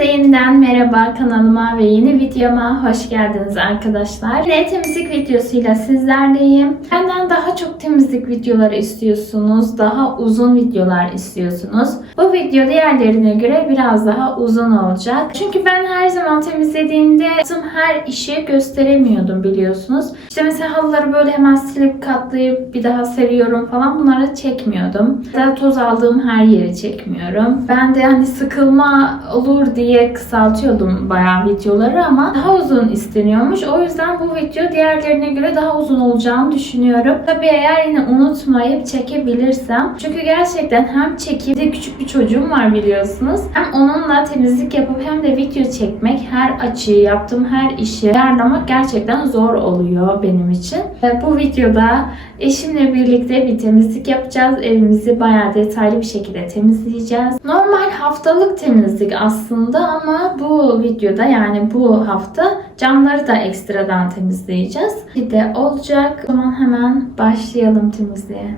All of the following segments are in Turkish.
Hepinize yeniden merhaba kanalıma ve yeni videoma hoş geldiniz arkadaşlar. Yine temizlik videosuyla sizlerleyim. Benden daha çok temizlik videoları istiyorsunuz, daha uzun videolar istiyorsunuz. Bu video diğerlerine göre biraz daha uzun olacak. Çünkü ben her zaman temizlediğimde yaptığım her işi gösteremiyordum biliyorsunuz. İşte mesela halıları böyle hemen silip katlayıp bir daha seriyorum falan bunları çekmiyordum. Daha toz aldığım her yeri çekmiyorum. Ben de hani sıkılma olur diye kısaltıyordum bayağı videoları ama daha uzun isteniyormuş. O yüzden bu video diğerlerine göre daha uzun olacağını düşünüyorum. Tabii eğer yine unutmayıp çekebilirsem. Çünkü gerçekten hem çekip de küçük bir çocuğum var biliyorsunuz. Hem onunla temizlik yapıp hem de video çekmek her açıyı yaptığım her işi ayarlamak gerçekten zor oluyor benim için. Ve bu videoda eşimle birlikte bir temizlik yapacağız. Evimizi bayağı detaylı bir şekilde temizleyeceğiz. Normal haftalık temizlik aslında ama bu videoda yani bu hafta camları da ekstradan temizleyeceğiz. Bir de olacak. O zaman hemen başlayalım temizliğe.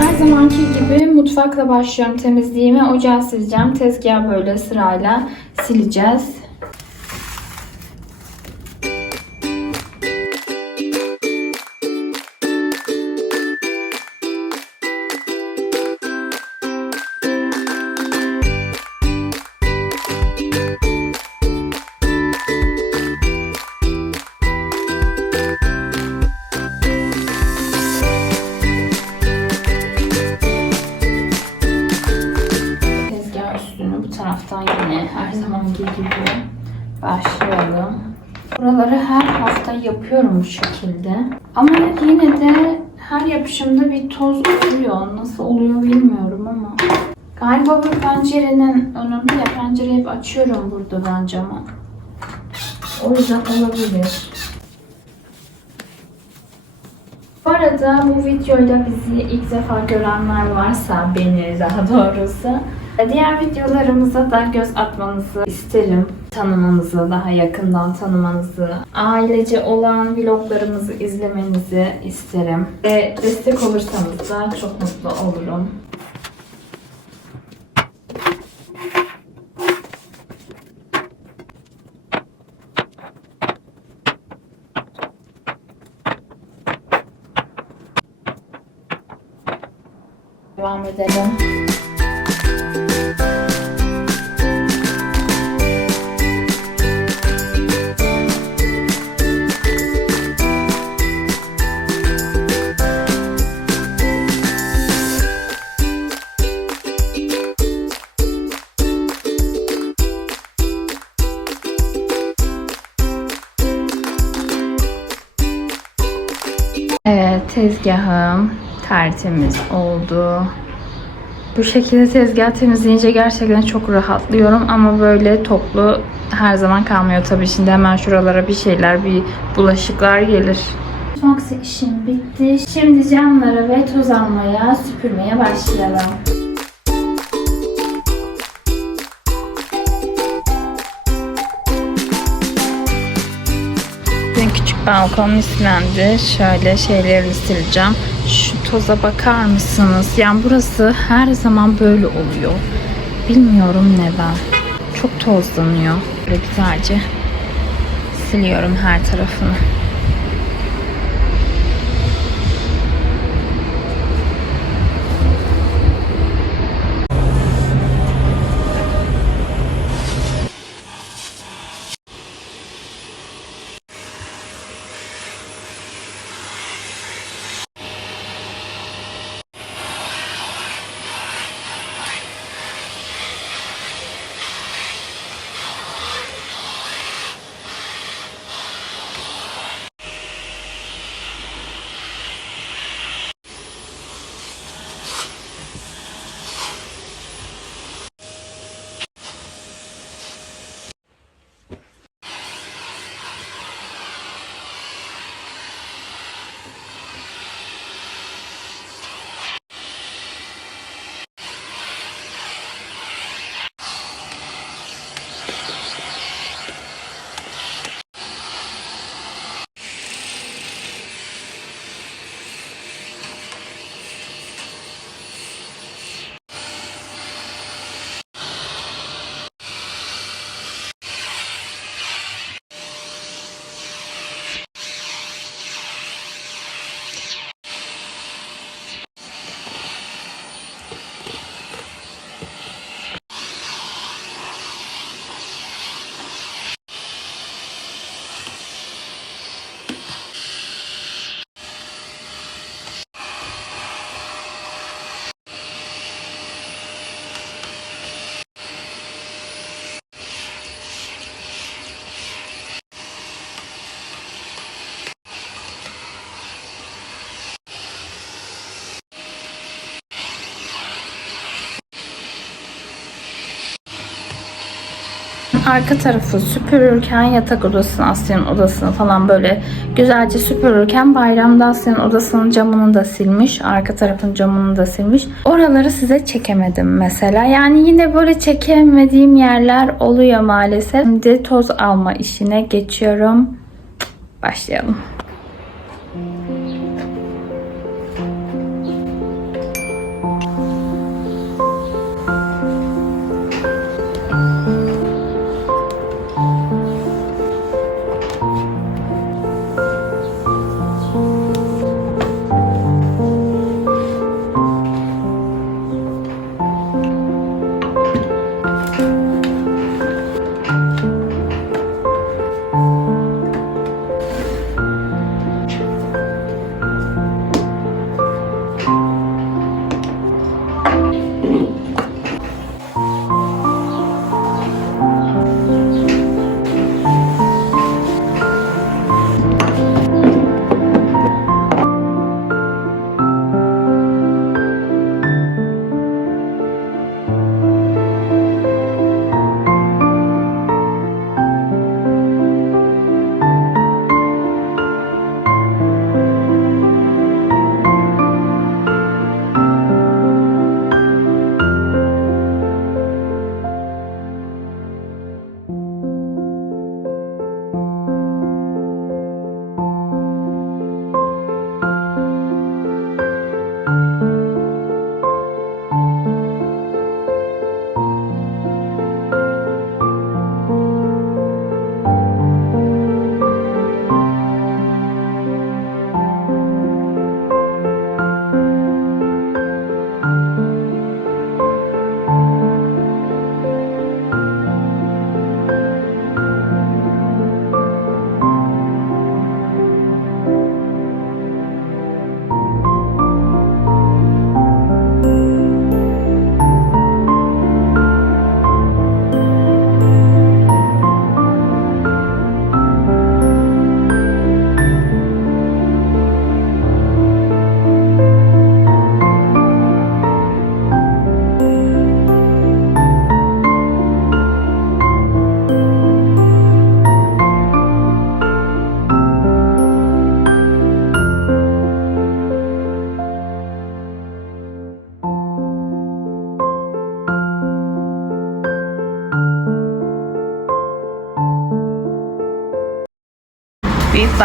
Her zamanki gibi mutfakla başlıyorum temizliğime. Ocağı sileceğim. Tezgahı böyle sırayla sileceğiz. Toz oluyor. Nasıl oluyor bilmiyorum ama. Galiba bu pencerenin önünde ya pencereyi hep açıyorum burada ben camı. O yüzden olabilir. Bu arada bu videoyla bizi ilk defa görenler varsa beni daha doğrusu diğer videolarımıza da göz atmanızı isterim. Tanımanızı, daha yakından tanımanızı, ailece olan vloglarımızı izlemenizi isterim. Ve destek olursanız da çok mutlu olurum. Devam edelim. Tezgahım tertemiz oldu. Bu şekilde tezgah temizleyince gerçekten çok rahatlıyorum ama böyle toplu her zaman kalmıyor tabii. Şimdi hemen şuralara bir şeyler, bir bulaşıklar gelir. Mutfak işim bitti. Şimdi camlara ve toz almaya, süpürmeye başlayalım. Benim küçük balkon mislendi. Şöyle şeylerini sileceğim. Şu toza bakar mısınız? Yani burası her zaman böyle oluyor. Bilmiyorum neden. Çok tozlanıyor. Böyle güzelce siliyorum her tarafını. Arka tarafı süpürürken yatak odasını, Asya'nın odasını falan böyle güzelce süpürürken bayramda Asya'nın odasının camını da silmiş. Arka tarafın camını da silmiş. Oraları size çekemedim mesela. Yani yine böyle çekemediğim yerler oluyor maalesef. Şimdi toz alma işine geçiyorum. Başlayalım.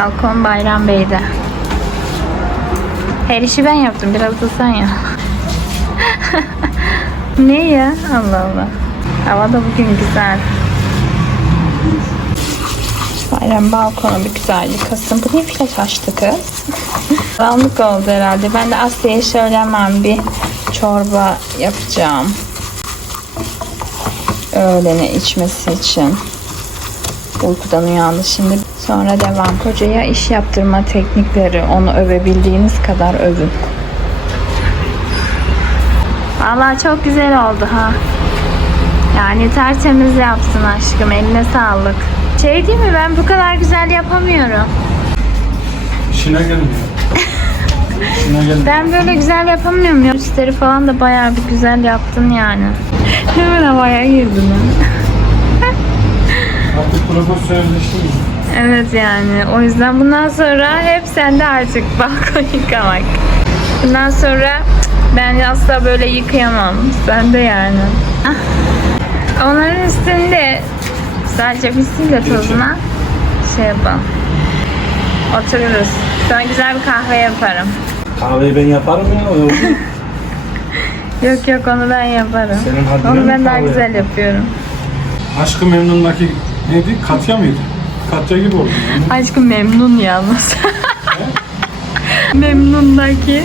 Balkon Bayram Bey'de. Her işi ben yaptım. Biraz da sen yap. ne ya? Allah Allah. Hava da bugün güzel. Bayram balkonu bir güzel yıkasın. Bu ne flaş açtı kız? Karanlık oldu herhalde. Ben de Asya'ya şöyle hemen bir çorba yapacağım. Öğlene içmesi için. Uykudan uyandı şimdi. Sonra devam. Kocaya iş yaptırma teknikleri. Onu övebildiğiniz kadar övün. Vallahi çok güzel oldu ha. Yani tertemiz yapsın aşkım. Eline sağlık. Şey değil mi ben bu kadar güzel yapamıyorum. İşine gelmiyor. İşine gelmiyor. Ben böyle güzel yapamıyorum ya. Üstleri falan da bayağı bir güzel yaptın yani. Hemen havaya girdin. Ha. Artık profesyonelleştin mi? Evet yani o yüzden bundan sonra hep sende artık balkon yıkamak. Bundan sonra ben asla böyle yıkayamam. Sende yani. Ah. Onların üstünde sadece bir sil de tozuna şey yapalım. Otururuz. Sonra güzel bir kahve yaparım. Kahveyi ben yaparım ya. o. Yok yok onu ben yaparım. Senin haddine Onu mi ben daha kahve güzel yapmak? yapıyorum. Aşkı Memnun'daki neydi? Katya mıydı? Katya gibi oldu. Yani. Aşkım memnun yalnız. Memnundaki.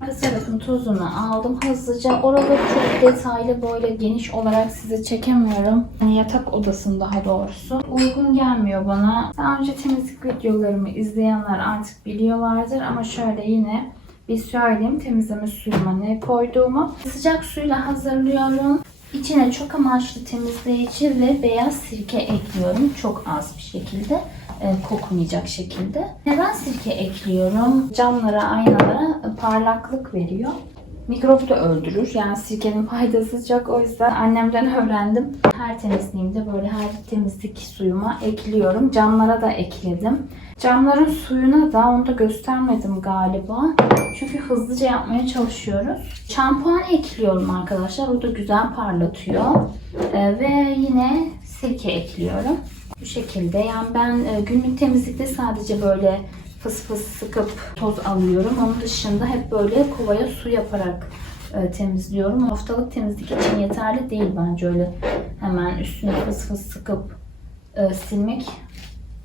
Tasarrufun tozunu aldım hızlıca. Oraları çok detaylı böyle geniş olarak size çekemiyorum. Yani yatak odasını daha doğrusu. Uygun gelmiyor bana. Daha önce temizlik videolarımı izleyenler artık biliyorlardır ama şöyle yine bir söyleyeyim temizleme suyuma ne koyduğumu. Sıcak suyla hazırlıyorum. İçine çok amaçlı temizleyici ve beyaz sirke ekliyorum. Çok az bir şekilde. e, kokmayacak şekilde. Neden sirke ekliyorum? Camlara, aynalara parlaklık veriyor. Mikrop da öldürür. Yani sirkenin faydası çok. O yüzden annemden öğrendim. Her temizliğimde böyle her temizlik suyuma ekliyorum. Camlara da ekledim. Camların suyuna da onu da göstermedim galiba. Çünkü hızlıca yapmaya çalışıyoruz. Şampuan ekliyorum arkadaşlar. O da güzel parlatıyor. Ee, ve yine sirke ekliyorum. Bu şekilde. Yani ben e, günlük temizlikte sadece böyle fıs fıs sıkıp toz alıyorum. Onun dışında hep böyle kovaya su yaparak e, temizliyorum. Haftalık temizlik için yeterli değil bence öyle hemen üstüne fıs fıs sıkıp e, silmek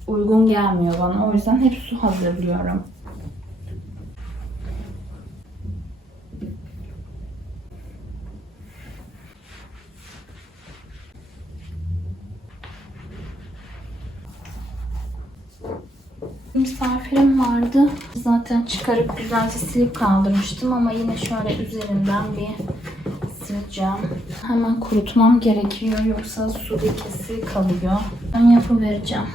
uygun gelmiyor bana. O yüzden hep su hazırlıyorum. Misafirim vardı. Zaten çıkarıp güzelce silip kaldırmıştım ama yine şöyle üzerinden bir sileceğim. Hemen kurutmam gerekiyor yoksa su lekesi kalıyor. Ben yapıvereceğim.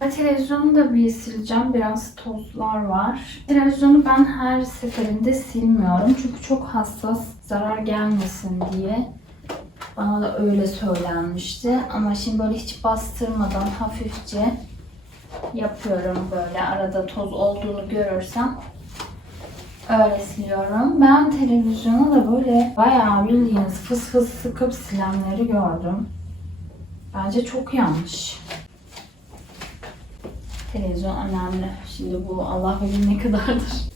Ben Bir sileceğim. Biraz tozlar var. Televizyonu ben her seferinde silmiyorum. Çünkü çok hassas zarar gelmesin diye. Bana da öyle söylenmişti. Ama şimdi böyle hiç bastırmadan hafifçe yapıyorum böyle. Arada toz olduğunu görürsem öyle siliyorum. Ben televizyonu da böyle bayağı bildiğiniz fıs fıs sıkıp silenleri gördüm. Bence çok yanlış. Televizyon önemli. Şimdi bu Allah bilir ne kadardır.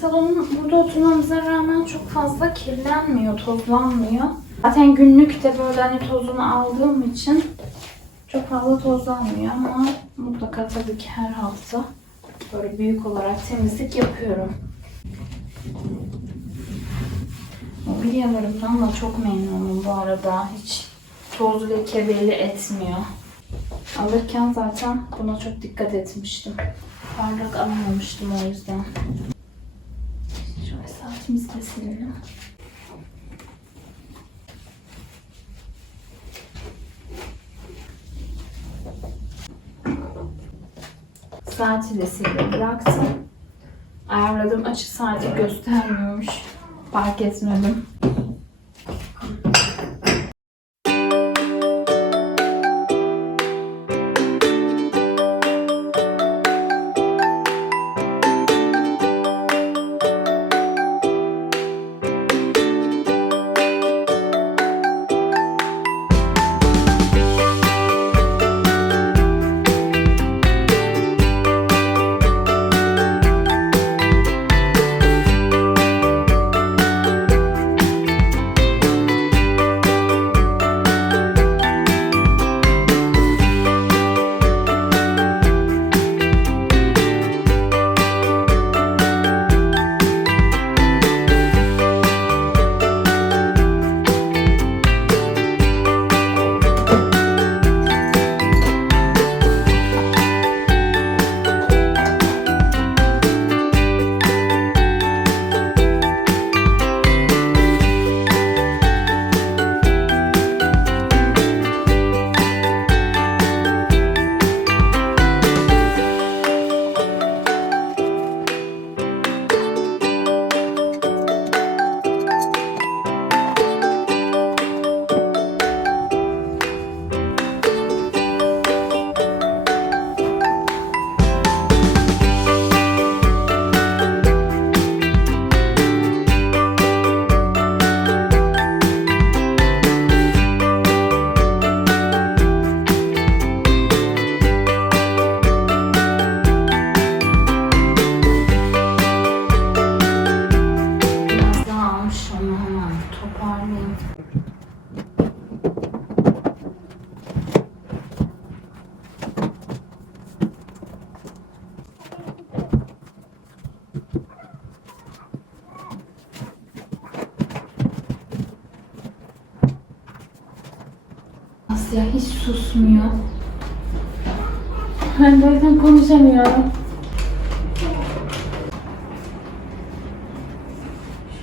Salonun burada oturmamıza rağmen çok fazla kirlenmiyor, tozlanmıyor. Zaten günlük de böyle hani tozunu aldığım için çok fazla tozlanmıyor ama mutlaka tabii ki her hafta böyle büyük olarak temizlik yapıyorum. Mobilyalarımdan da çok memnunum bu arada. Hiç toz leke etmiyor. Alırken zaten buna çok dikkat etmiştim. Parlak almamıştım o yüzden. Şöyle saatimizi de silelim. Saati de sildim bıraktım. Ayarladım açı saati göstermiyormuş. Fark etmedim.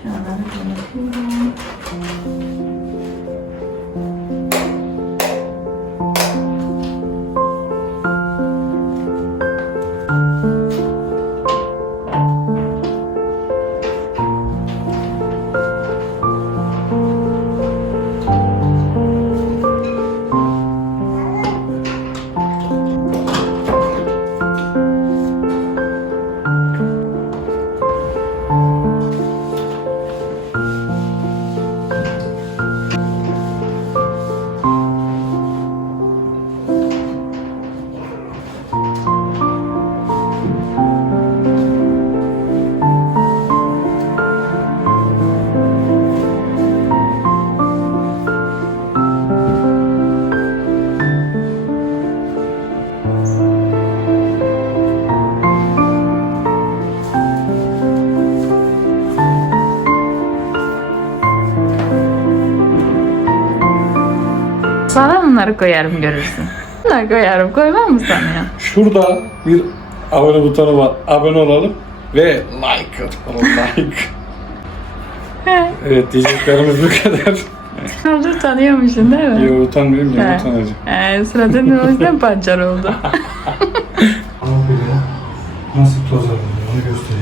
这样把它卷到中。Bunları koyarım görürsün. Bunları koyarım. Koymam mı sanıyorsun? Şurada bir abone butonu var. Abone olalım ve like atalım. Like. evet diyeceklerimiz bu kadar. Dur tanıyormuşsun değil mi? Yo utanmıyorum ya utanacağım. Ee, sırada ne o yüzden pancar oldu. Nasıl toz alınıyor onu göstereceğim.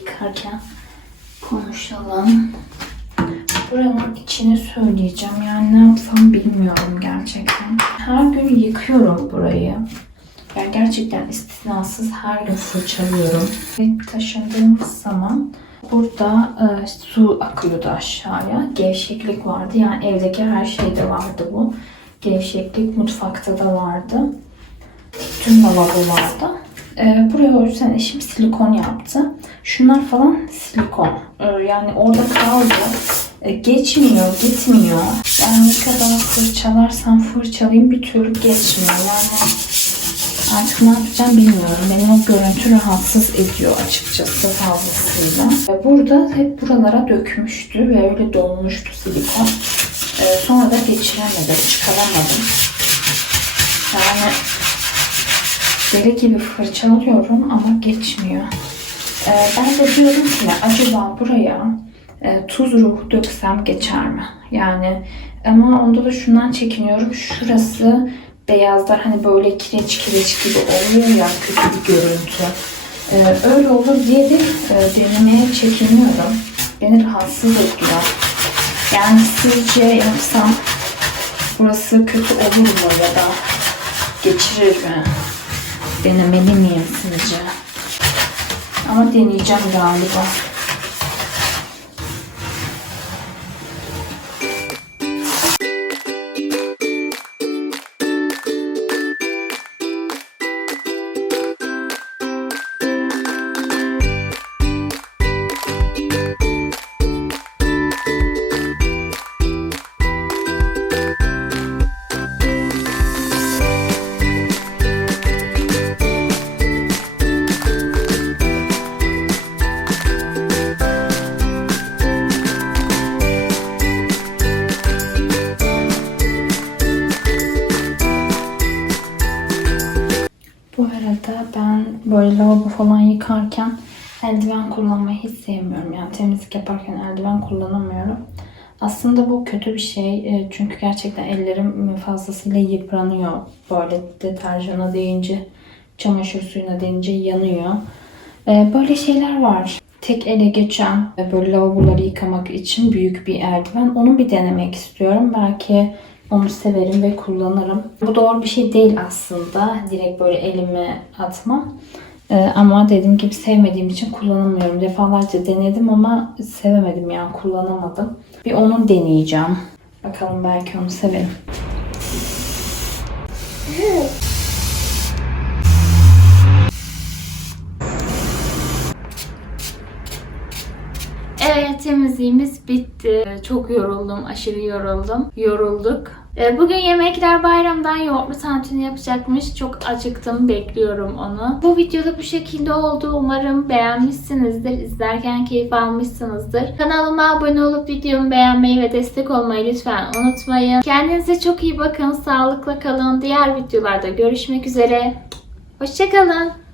Yıkarken konuşalım. Buranın içini söyleyeceğim. Yani ne yapsam bilmiyorum gerçekten. Her gün yıkıyorum burayı. Yani gerçekten istisnasız her gün fırçalıyorum. Ve taşındığım zaman burada e, su akıyordu aşağıya. Gevşeklik vardı. Yani evdeki her şeyde vardı bu. Gevşeklik mutfakta da vardı. Tüm lavabolarda. E, buraya o yüzden eşim silikon yaptı. Şunlar falan silikon. E, yani orada kaldı. E, geçmiyor, gitmiyor. Yani ne kadar fırçalarsam fırçalayayım bir türlü geçmiyor. Yani Artık ne yapacağım bilmiyorum. Beni o görüntü rahatsız ediyor açıkçası fazlasıyla. Ve Burada hep buralara dökmüştü ve öyle dolmuştu silikon. Ee, sonra da geçiremedim, çıkaramadım. Yani deli gibi fırçalıyorum ama geçmiyor. Ee, ben de diyorum ki acaba buraya e, tuz ruhu döksem geçer mi? Yani ama onda da şundan çekiniyorum. Şurası beyazlar hani böyle kireç kireç gibi oluyor ya kötü bir görüntü. Ee, öyle olur diye de e, denemeye çekiniyorum. Beni rahatsız ediyor. Yani sizce yapsam burası kötü olur mu ya da geçirir mi? Denemeli miyim sizce? Ama deneyeceğim galiba. Böyle lavabo falan yıkarken eldiven kullanmayı hiç sevmiyorum. Yani temizlik yaparken eldiven kullanamıyorum. Aslında bu kötü bir şey. E, Çünkü gerçekten ellerim fazlasıyla yıpranıyor. Böyle deterjana değince, çamaşır suyuna değince yanıyor. E, Böyle şeyler var. Tek ele geçen böyle lavaboları yıkamak için büyük bir eldiven. Onu bir denemek istiyorum. Belki onu severim ve kullanırım. Bu doğru bir şey değil aslında. Direkt böyle elime atmam. Ee, ama dediğim gibi sevmediğim için kullanamıyorum. Defalarca denedim ama sevemedim yani kullanamadım. Bir onu deneyeceğim. Bakalım belki onu severim. Evet Ev temizliğimiz bitti. Çok yoruldum, aşırı yoruldum. Yorulduk. Ee, Bugün yemekler bayramdan yoğurtlu tantuni yapacakmış. Çok acıktım, bekliyorum onu. Bu videoda bu şekilde oldu. Umarım beğenmişsinizdir. İzlerken keyif almışsınızdır. Kanalıma abone olup videomu beğenmeyi ve destek olmayı lütfen unutmayın. Kendinize çok iyi bakın. Sağlıkla kalın. Diğer videolarda görüşmek üzere. Hoşçakalın.